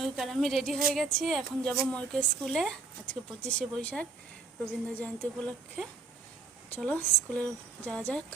ময়ূক আর আমি রেডি হয়ে গেছি, এখন যাব ময়ূকের স্কুলে। আজকে 25শে বৈশাখ, রবীন্দ্র জয়ন্তী উপলক্ষে। চলো স্কুলে যাওয়া যাক।